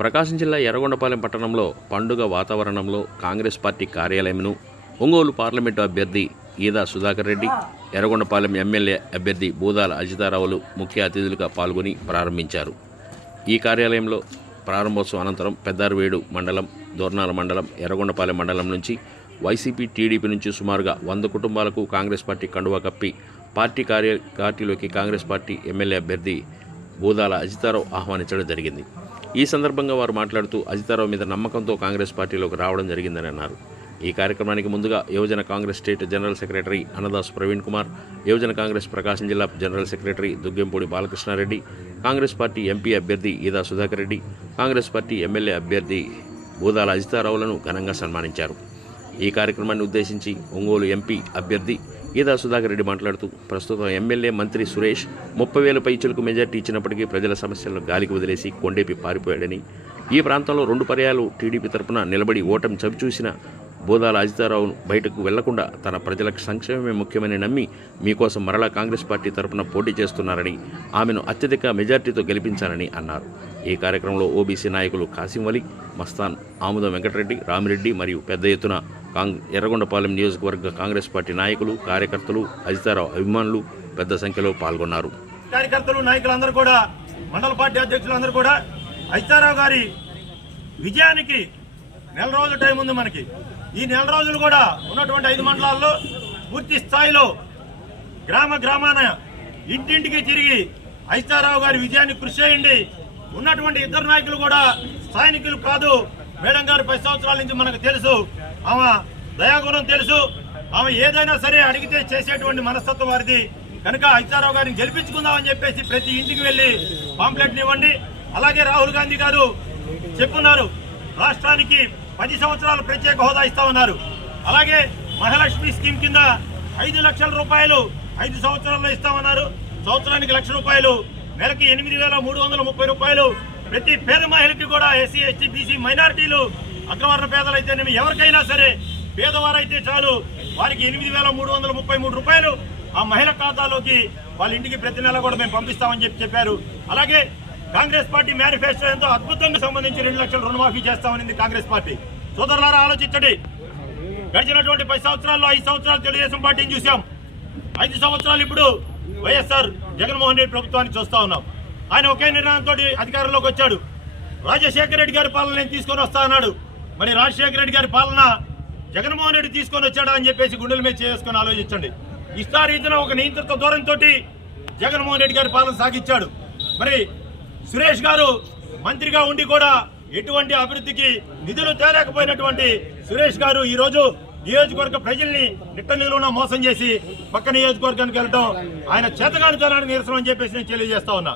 ప్రకాశం జిల్లా ఎర్రగొండపాలెం పట్టణంలో పండుగ వాతావరణంలో కాంగ్రెస్ పార్టీ కార్యాలయంను ఒంగోలు పార్లమెంటు అభ్యర్థి ఈదా సుధాకర్ రెడ్డి ఎర్రగొండపాలెం ఎమ్మెల్యే అభ్యర్థి బూదాల అజితారావులు ముఖ్య అతిథులుగా పాల్గొని ప్రారంభించారు. ఈ కార్యాలయంలో ప్రారంభోత్సవం అనంతరం పెద్దారువేడు మండలం దోర్నాల మండలం ఎర్రగొండపాలెం మండలం నుంచి వైసీపీ టీడీపీ నుంచి సుమారుగా వంద కుటుంబాలకు కాంగ్రెస్ పార్టీ కండువా కప్పి పార్టీ కార్య పార్టీలోకి కాంగ్రెస్ పార్టీ ఎమ్మెల్యే అభ్యర్థి బూదాల అజితారావు ఆహ్వానించడం జరిగింది. ఈ సందర్భంగా వారు మాట్లాడుతూ అజితారావు మీద నమ్మకంతో కాంగ్రెస్ పార్టీలోకి రావడం జరిగిందని అన్నారు. ఈ కార్యక్రమానికి ముందుగా యువజన Congress state general secretary Annadas Praveen Kumar యువజన కాంగ్రెస్ ప్రకాశం జిల్లా general secretary Duggempudi Balakrishna Reddy Congress party MP అభ్యర్థి ఈదా Sudhakar Reddy Congress party MLA అభ్యర్థి బూదాల అజితారావులను ఘనంగా సన్మానించారు. ఈ కార్యక్రమాన్ని ఉద్దేశించి ఒంగోలు ఎంపీ అభ్యర్థి ఈదా సుధాకర్ రెడ్డి మాట్లాడుతూ ప్రస్తుతం ఎమ్మెల్యే మంత్రి సురేష్ ముప్పై వేల పైచులకు మెజార్టీ ఇచ్చినప్పటికీ ప్రజల సమస్యలను గాలికి వదిలేసి కొండేపి పారిపోయాడని. ఈ ప్రాంతంలో రెండు పర్యాలు టీడీపీ తరపున నిలబడి ఓటమి చవిచూసిన బోదాల అజితారావును బయటకు వెళ్ళకుండా తన ప్రజలకు సంక్షేమమే ముఖ్యమని నమ్మి మీకోసం మరలా కాంగ్రెస్ పార్టీ తరపున పోటీ చేస్తున్నారని ఆమెను అత్యధిక మెజార్టీతో గెలిపించారని అన్నారు. ఈ కార్యక్రమంలో ఓబీసీ నాయకులు కాసిం వలి మస్తాన్ ఆముదం వెంకటరెడ్డి రామిరెడ్డి మరియు పెద్ద ఎత్తున కాంగ్ ఎర్రగొండపాలెం నియోజకవర్గ కాంగ్రెస్ పార్టీ నాయకులు కార్యకర్తలు అజితారావు అభిమానులు పెద్ద సంఖ్యలో పాల్గొన్నారు. కార్యకర్తలు నాయకులందరూ కూడా మండల పార్టీ అధ్యక్షులందరూ కూడా అజితారావు గారి విజయానికి నెల రోజుల టైం ఉంది మనకి. ఈ నెల రోజులు కూడా ఉన్నటువంటి ఐదు మండలాల్లో పూర్తి స్థాయిలో గ్రామ గ్రామాన ఇంటింటికి తిరిగి అజితారావు గారి విజయాన్ని కృషి చేయండి. ఉన్నటువంటి ఇద్దరు నాయకులు కూడా స్థానికులు కాదు. మేడం గారు పది సంవత్సరాల నుంచి మనకు తెలుసు. ఆమె దయాగుణం తెలుసు. ఆమె ఏదైనా సరే అడిగితే చేసేటువంటి మనస్తత్వం వారిది. కనుక అజితారావు గారిని గెలిపించుకుందామని చెప్పేసి ప్రతి ఇంటికి వెళ్ళి పాంప్లెట్ ఇవ్వండి. అలాగే రాహుల్ గాంధీ గారు చెప్పున్నారు రాష్ట్రానికి పది సంవత్సరాలు ప్రత్యేక హోదా ఇస్తా ఉన్నారు. అలాగే మహాలక్ష్మి స్కీమ్ కింద ఐదు లక్షల రూపాయలు ఐదు సంవత్సరాల్లో ఇస్తామన్నారు. సంవత్సరానికి లక్ష రూపాయలు నెలకి ఎనిమిది వేల మూడు వందల ముప్పై రూపాయలు. ప్రతి పేద మహిళకి కూడా ఎస్సీ ఎస్టీ బీసీ మైనారిటీలు అగ్రవర్ణ పేదలైతేనేమి ఎవరికైనా సరే పేదవారైతే చాలు. వారికి ఎనిమిది వేల మూడు వందల ముప్పై మూడు రూపాయలు ఆ మహిళ ఖాతాలోకి వాళ్ళ ఇంటికి ప్రతి నెల కూడా మేము పంపిస్తామని చెప్పి చెప్పారు. అలాగే కాంగ్రెస్ పార్టీ మేనిఫెస్టో ఎంతో అద్భుతంగా సంబంధించి రెండు లక్షల రుణమాఫీ చేస్తామని కాంగ్రెస్ పార్టీ. సోదరులారా ఆలోచించండి. గడిచినటువంటి పది సంవత్సరాల్లో ఐదు సంవత్సరాలు తెలుగుదేశం పార్టీని చూసాం ఐదు సంవత్సరాలు ఇప్పుడు వైఎస్ఆర్ జగన్మోహన్ రెడ్డి ప్రభుత్వాన్ని చూస్తా ఉన్నాం. ఆయన ఒకే నిర్ణయంతో అధికారంలోకి వచ్చాడు. రాజశేఖర రెడ్డి గారి పాలన నేను తీసుకొని వస్తా అన్నాడు. మరి రాజశేఖర రెడ్డి గారి పాలన జగన్మోహన్ రెడ్డి తీసుకొని వచ్చాడా అని చెప్పేసి గుండెల మీద చేసుకొని ఆలోచించండి. ఇష్టారీతిన ఒక నియంత్రిత దూరంతో జగన్మోహన్ రెడ్డి గారి పాలన సాగించాడు. మరి సురేష్ గారు మంత్రిగా ఉండి కూడా ఎటువంటి అభివృద్ధికి నిధులు తేలేకపోయినటువంటి సురేష్ గారు ఈరోజు నియోజకవర్గ ప్రజల్ని నిట్ట నిలువున మోసం చేసి పక్క నియోజకవర్గానికి వెళ్ళడం ఆయన చేతగానితనానికి నిరసన అని చెప్పేసి నేను తెలియజేస్తా ఉన్నా.